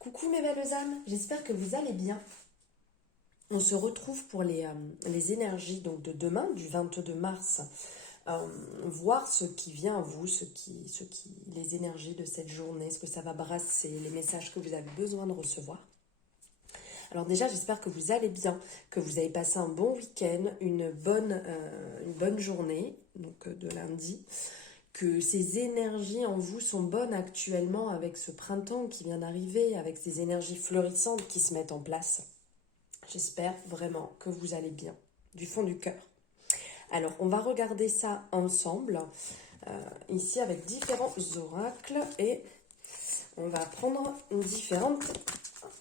Coucou mes belles âmes, j'espère que vous allez bien. On se retrouve pour les énergies donc de demain, du 22 mars, voir ce qui vient à vous, les énergies de cette journée, ce que ça va brasser, les messages que vous avez besoin de recevoir. Alors déjà, j'espère que vous allez bien, que vous avez passé un bon week-end, une bonne journée, donc de lundi, que ces énergies en vous sont bonnes actuellement avec ce printemps qui vient d'arriver, avec ces énergies fleurissantes qui se mettent en place. J'espère vraiment que vous allez bien, du fond du cœur. Alors, on va regarder ça ensemble, ici avec différents oracles, et on va prendre différentes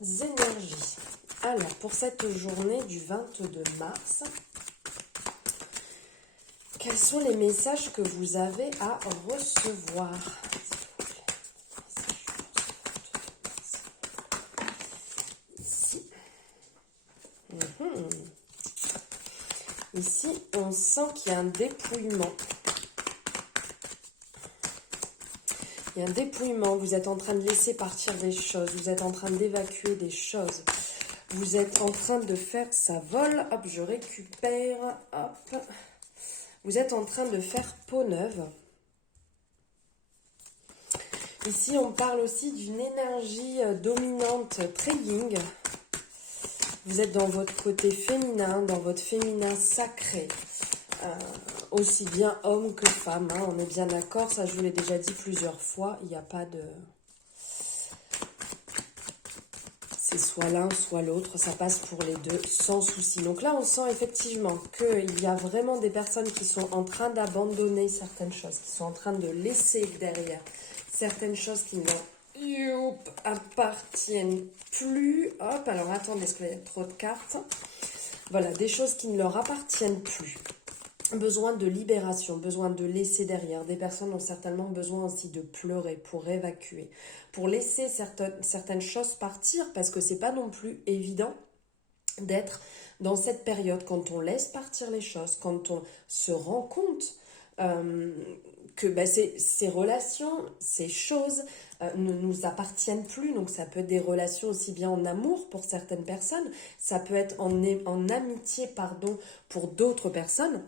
énergies. Alors, pour cette journée du 22 mars, quels sont les messages que vous avez à recevoir ? Ici. Ici, on sent qu'il y a un dépouillement. Il y a un dépouillement. Vous êtes en train de laisser partir des choses. Vous êtes en train d'évacuer des choses. Vous êtes en train de faire ça vole. Hop, je récupère. Hop. Vous êtes en train de faire peau neuve. Ici, on parle aussi d'une énergie dominante, très yin. Vous êtes dans votre côté féminin, dans votre féminin sacré. Aussi bien homme que femme, hein, on est bien d'accord. Ça, je vous l'ai déjà dit plusieurs fois. Il n'y a pas de... C'est soit l'un, soit l'autre. Ça passe pour les deux, sans souci. Donc là, on sent effectivement qu'il y a vraiment des personnes qui sont en train d'abandonner certaines choses, qui sont en train de laisser derrière certaines choses qui ne appartiennent plus. Hop, alors attendez, est-ce qu'il y a trop de cartes? Voilà, des choses qui ne leur appartiennent plus. Besoin de libération, besoin de laisser derrière. Des personnes ont certainement besoin aussi de pleurer pour évacuer, pour laisser certaines choses partir, parce que c'est pas non plus évident d'être dans cette période quand on laisse partir les choses, quand on se rend compte que ces relations, ces choses ne nous appartiennent plus. Donc ça peut être des relations aussi bien en amour pour certaines personnes, ça peut être en amitié pour d'autres personnes.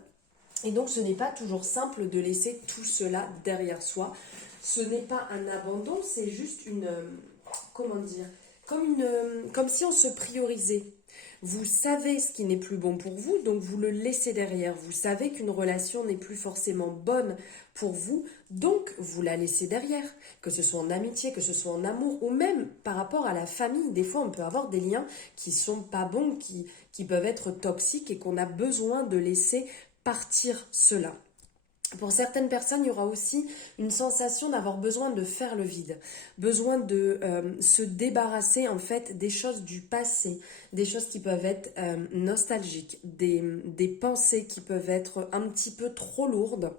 Et donc ce n'est pas toujours simple de laisser tout cela derrière soi. Ce n'est pas un abandon, c'est juste comment dire, comme si on se priorisait. Vous savez ce qui n'est plus bon pour vous, donc vous le laissez derrière. Vous savez qu'une relation n'est plus forcément bonne pour vous, donc vous la laissez derrière. Que ce soit en amitié, que ce soit en amour, ou même par rapport à la famille. Des fois, on peut avoir des liens qui sont pas bons, qui peuvent être toxiques et qu'on a besoin de laisser partir cela. Pour certaines personnes, il y aura aussi une sensation d'avoir besoin de faire le vide, besoin de se débarrasser en fait des choses du passé, des choses qui peuvent être nostalgiques, des pensées qui peuvent être un petit peu trop lourdes.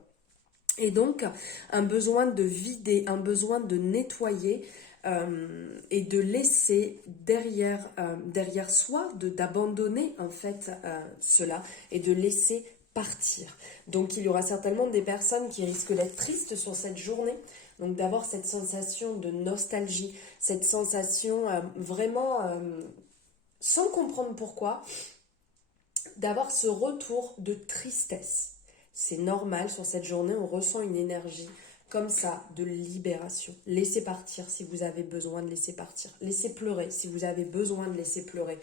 Et donc, un besoin de vider, un besoin de nettoyer et de laisser derrière soi, d'abandonner en fait cela et de laisser partir. Donc il y aura certainement des personnes qui risquent d'être tristes sur cette journée, donc d'avoir cette sensation de nostalgie, cette sensation vraiment sans comprendre pourquoi, d'avoir ce retour de tristesse. C'est normal, sur cette journée, on ressent une énergie comme ça, de libération. Laissez partir si vous avez besoin de laisser partir. Laissez pleurer si vous avez besoin de laisser pleurer.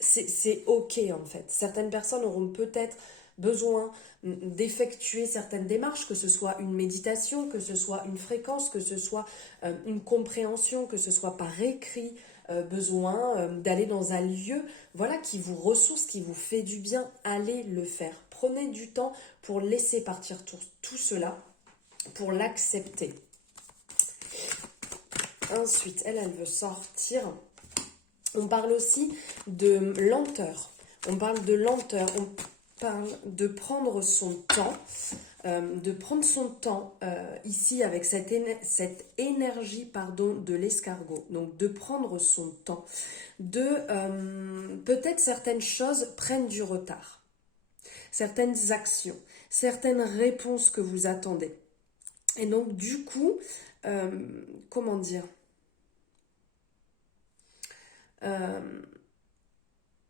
C'est ok en fait. Certaines personnes auront peut-être besoin d'effectuer certaines démarches, que ce soit une méditation, que ce soit une fréquence, que ce soit une compréhension, que ce soit par écrit, besoin d'aller dans un lieu qui vous ressource, qui vous fait du bien. Allez le faire. Prenez du temps pour laisser partir tout cela, pour l'accepter. Ensuite, elle veut sortir. On parle aussi de lenteur. On parle de lenteur. On parle de prendre son temps. Ici avec cette énergie de l'escargot. Donc de prendre son temps. Peut-être certaines choses prennent du retard. Certaines actions, certaines réponses que vous attendez. Et donc du coup, comment dire ?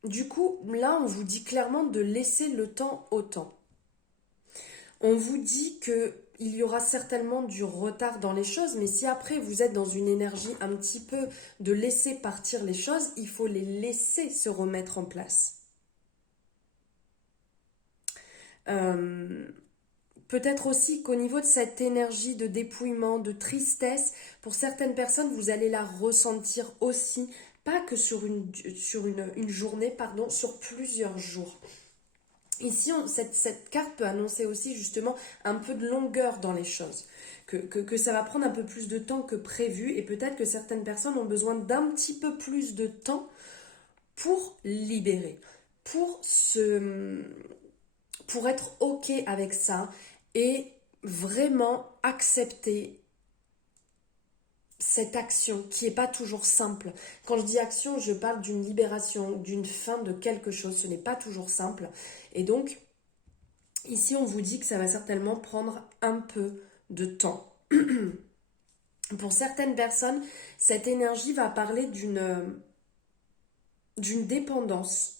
Du coup, là, on vous dit clairement de laisser le temps au temps. On vous dit que il y aura certainement du retard dans les choses, mais si après vous êtes dans une énergie un petit peu de laisser partir les choses, il faut les laisser se remettre en place. Peut-être aussi qu'au niveau de cette énergie de dépouillement, de tristesse, pour certaines personnes, vous allez la ressentir aussi, pas que sur une journée, pardon, sur plusieurs jours. Ici, cette carte peut annoncer aussi justement un peu de longueur dans les choses, que ça va prendre un peu plus de temps que prévu et peut-être que certaines personnes ont besoin d'un petit peu plus de temps pour libérer, pour pour être OK avec ça et vraiment accepter cette action qui n'est pas toujours simple. Quand je dis action, je parle d'une libération, d'une fin de quelque chose. Ce n'est pas toujours simple. Et donc, ici, on vous dit que ça va certainement prendre un peu de temps. Pour certaines personnes, cette énergie va parler d'une dépendance.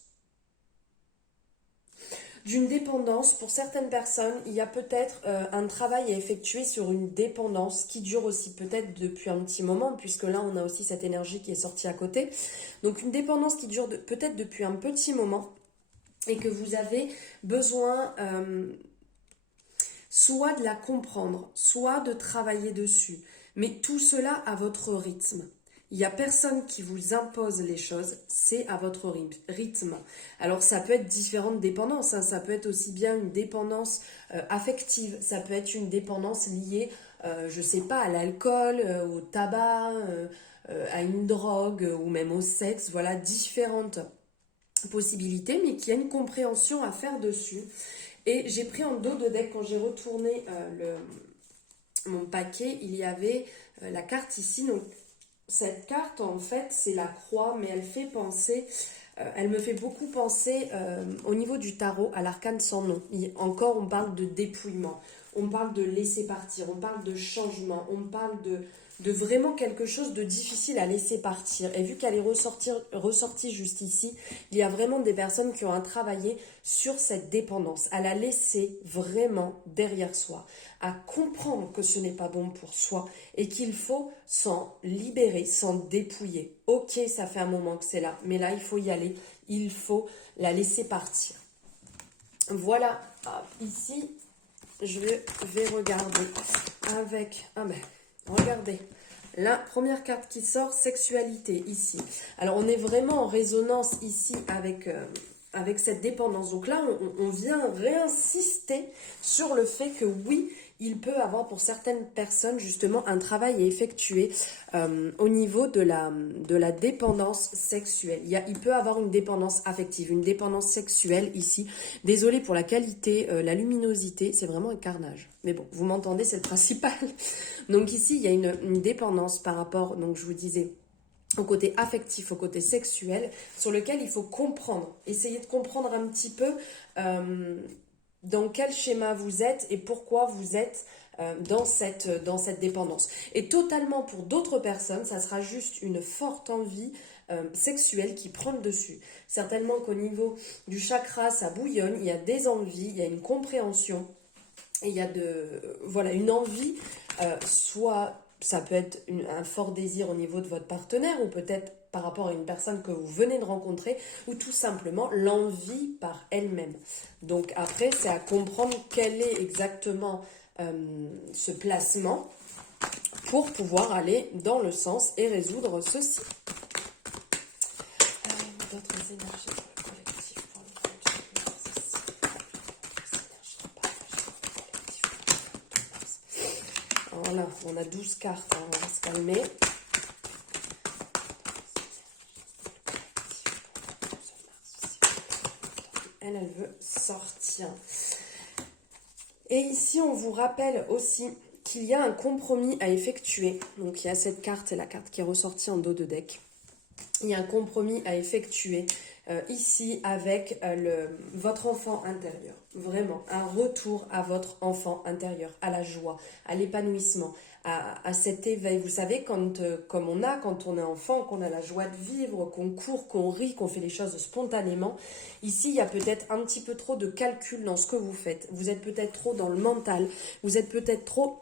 D'une dépendance, pour certaines personnes, il y a peut-être un travail à effectuer sur une dépendance qui dure aussi peut-être depuis un petit moment, puisque là on a aussi cette énergie qui est sortie à côté. Donc une dépendance qui dure peut-être depuis un petit moment et que vous avez besoin soit de la comprendre, soit de travailler dessus. Mais tout cela à votre rythme. Il n'y a personne qui vous impose les choses, c'est à votre rythme. Alors ça peut être différentes dépendances, hein. Ça peut être aussi bien une dépendance affective, ça peut être une dépendance liée, je sais pas, à l'alcool, au tabac, à une drogue ou même au sexe, voilà, différentes possibilités, mais qu'il y a une compréhension à faire dessus. Et j'ai pris en dos de deck, quand j'ai retourné mon paquet, il y avait la carte ici, donc cette carte, en fait, c'est la croix, mais elle fait penser, elle me fait beaucoup penser au niveau du tarot à l'arcane sans nom. Encore, on parle de dépouillement, on parle de laisser partir, on parle de changement, on parle de vraiment quelque chose de difficile à laisser partir. Et vu qu'elle est ressortie juste ici, il y a vraiment des personnes qui ont travaillé sur cette dépendance, à la laisser vraiment derrière soi, à comprendre que ce n'est pas bon pour soi et qu'il faut s'en libérer, s'en dépouiller. Ok, ça fait un moment que c'est là, mais là, il faut y aller, il faut la laisser partir. Voilà, ici, je vais regarder avec... Ah ben, regardez, la première carte qui sort, sexualité, ici. Alors, on est vraiment en résonance ici avec cette dépendance. Donc là, on vient réinsister sur le fait que oui, il peut avoir pour certaines personnes justement un travail à effectuer au niveau de la dépendance sexuelle. Il peut avoir une dépendance affective, une dépendance sexuelle ici. Désolée pour la qualité, la luminosité, c'est vraiment un carnage. Mais bon, vous m'entendez, c'est le principal. Donc ici, il y a une dépendance par rapport, donc je vous disais, au côté affectif, au côté sexuel, sur lequel il faut comprendre, essayer de comprendre un petit peu dans quel schéma vous êtes et pourquoi vous êtes dans cette dépendance. Et totalement pour d'autres personnes, ça sera juste une forte envie sexuelle qui prend le dessus. Certainement qu'au niveau du chakra, ça bouillonne, il y a des envies, il y a une compréhension, et il y a voilà, une envie, soit ça peut être un fort désir au niveau de votre partenaire, ou peut-être par rapport à une personne que vous venez de rencontrer, ou tout simplement l'envie par elle-même. Donc après, c'est à comprendre quel est exactement ce placement pour pouvoir aller dans le sens et résoudre ceci. D'autres énergies pour le collectif, pour le collectif. Voilà, on a 12 cartes, hein, on va se calmer. Elle veut sortir. Et ici, on vous rappelle aussi qu'il y a un compromis à effectuer. Donc, il y a cette carte, c'est la carte qui est ressortie en dos de deck. Il y a un compromis à effectuer ici avec votre enfant intérieur. Vraiment, un retour à votre enfant intérieur, à la joie, à l'épanouissement, à cet éveil. Vous savez, comme quand on est enfant, qu'on a la joie de vivre, qu'on court, qu'on rit, qu'on fait les choses spontanément, ici, il y a peut-être un petit peu trop de calcul dans ce que vous faites. Vous êtes peut-être trop dans le mental, vous êtes peut-être trop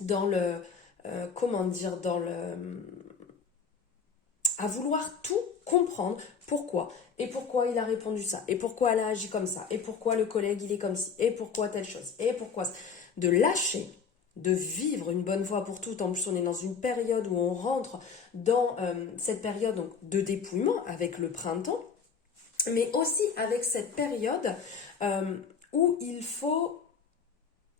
dans le... comment dire, dans le... à vouloir tout comprendre. Pourquoi? Et pourquoi il a répondu ça? Et pourquoi elle a agi comme ça? Et pourquoi le collègue il est comme ci? Et pourquoi telle chose? Et pourquoi ça? De lâcher, de vivre une bonne fois pour toutes. En plus, on est dans une période où on rentre dans cette période donc, de dépouillement avec le printemps, mais aussi avec cette période où il faut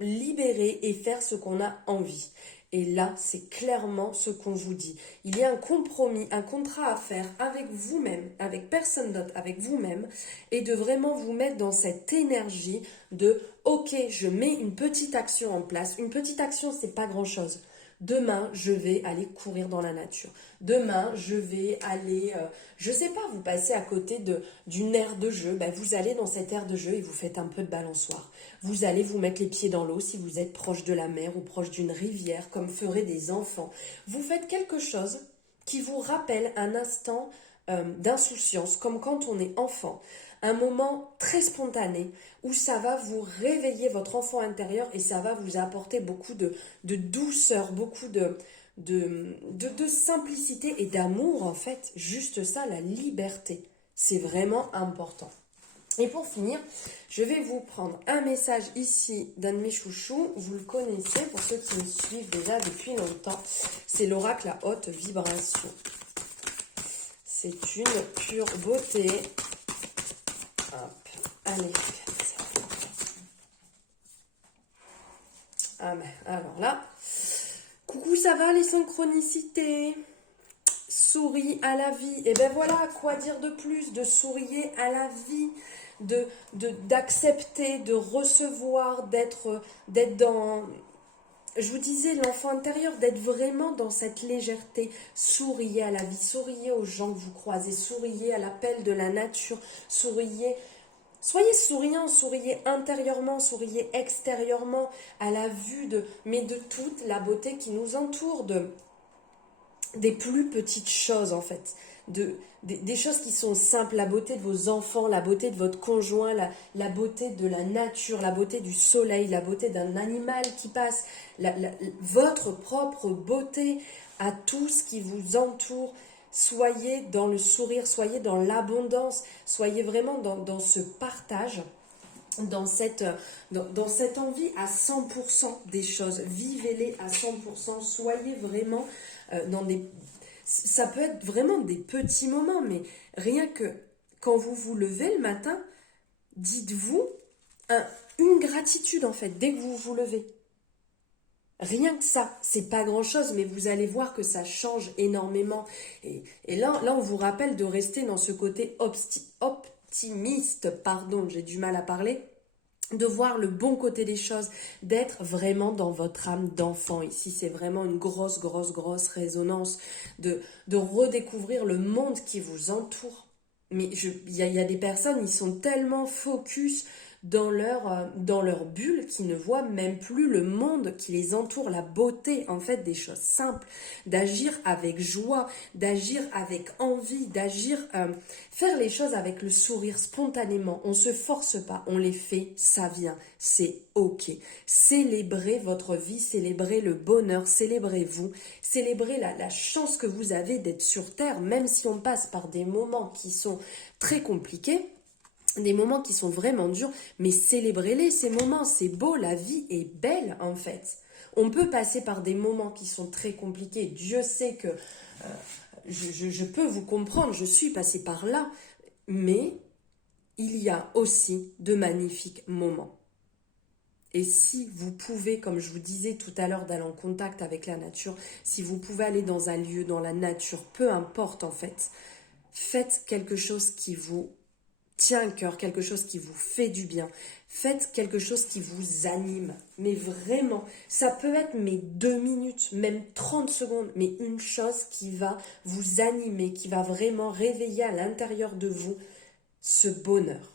libérer et faire ce qu'on a envie. Et là, c'est clairement ce qu'on vous dit. Il y a un compromis, un contrat à faire avec vous-même, avec personne d'autre, avec vous-même, et de vraiment vous mettre dans cette énergie de « Ok, je mets une petite action en place. » Une petite action, c'est pas grand-chose. Demain, je vais aller courir dans la nature. Demain, je vais aller, je sais pas, vous passez à côté d'une aire de jeu. Ben, vous allez dans cette aire de jeu et vous faites un peu de balançoire. Vous allez vous mettre les pieds dans l'eau si vous êtes proche de la mer ou proche d'une rivière, comme feraient des enfants. Vous faites quelque chose qui vous rappelle un instant d'insouciance, comme quand on est enfant. Un moment très spontané où ça va vous réveiller votre enfant intérieur et ça va vous apporter beaucoup de douceur, beaucoup de simplicité et d'amour en fait. Juste ça, la liberté. C'est vraiment important. Et pour finir, je vais vous prendre un message ici d'un de mes chouchous. Vous le connaissez pour ceux qui me suivent déjà depuis longtemps. C'est l'oracle à haute vibration. C'est une pure beauté. Hop, allez. Ah ben, alors là, coucou, ça va les synchronicités? Souris à la vie. Et ben voilà, quoi dire de plus? De sourire à la vie, d'accepter, de recevoir, d'être dans... Je vous disais, l'enfant intérieur, d'être vraiment dans cette légèreté. Souriez à la vie, souriez aux gens que vous croisez, souriez à l'appel de la nature, souriez... Soyez souriants, souriez intérieurement, souriez extérieurement à la vue mais de toute la beauté qui nous entoure, des plus petites choses en fait, des choses qui sont simples, la beauté de vos enfants, la beauté de votre conjoint, la beauté de la nature, la beauté du soleil, la beauté d'un animal qui passe, votre propre beauté à tout ce qui vous entoure. Soyez dans le sourire, soyez dans l'abondance, soyez vraiment dans ce partage, dans cette envie à 100% des choses. Vivez-les à 100%, soyez vraiment dans des... Ça peut être vraiment des petits moments, mais rien que quand vous vous levez le matin, dites-vous une gratitude en fait, dès que vous vous levez. Rien que ça, c'est pas grand-chose, mais vous allez voir que ça change énormément. Et là, on vous rappelle de rester dans ce côté optimiste, pardon, j'ai du mal à parler, de voir le bon côté des choses, d'être vraiment dans votre âme d'enfant. Ici, c'est vraiment une grosse résonance, de redécouvrir le monde qui vous entoure. Mais il y a des personnes, ils sont tellement focus dans leur bulle qu'ils ne voient même plus le monde qui les entoure, la beauté en fait des choses simples, d'agir avec joie, d'agir avec envie, faire les choses avec le sourire spontanément. On ne se force pas, on les fait, ça vient, c'est ok. Célébrez votre vie, célébrez le bonheur, célébrez-vous, célébrez la chance que vous avez d'être sur Terre, même si on passe par des moments qui sont très compliqués, des moments qui sont vraiment durs, mais célébrez-les, ces moments, c'est beau, la vie est belle en fait. On peut passer par des moments qui sont très compliqués, Dieu sait que je peux vous comprendre, je suis passée par là, mais il y a aussi de magnifiques moments. Et si vous pouvez, comme je vous disais tout à l'heure, d'aller en contact avec la nature, si vous pouvez aller dans un lieu, dans la nature, peu importe en fait, faites quelque chose qui vous tient à cœur, quelque chose qui vous fait du bien. Faites quelque chose qui vous anime. Mais vraiment, ça peut être 2 minutes, même 30 secondes, mais une chose qui va vous animer, qui va vraiment réveiller à l'intérieur de vous ce bonheur.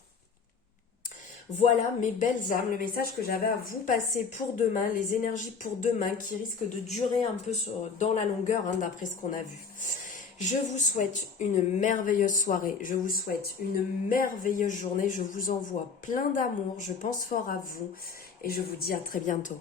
Voilà mes belles âmes, le message que j'avais à vous passer pour demain, les énergies pour demain qui risquent de durer un peu dans la longueur, hein, d'après ce qu'on a vu. Je vous souhaite une merveilleuse soirée, je vous souhaite une merveilleuse journée, je vous envoie plein d'amour, je pense fort à vous et je vous dis à très bientôt.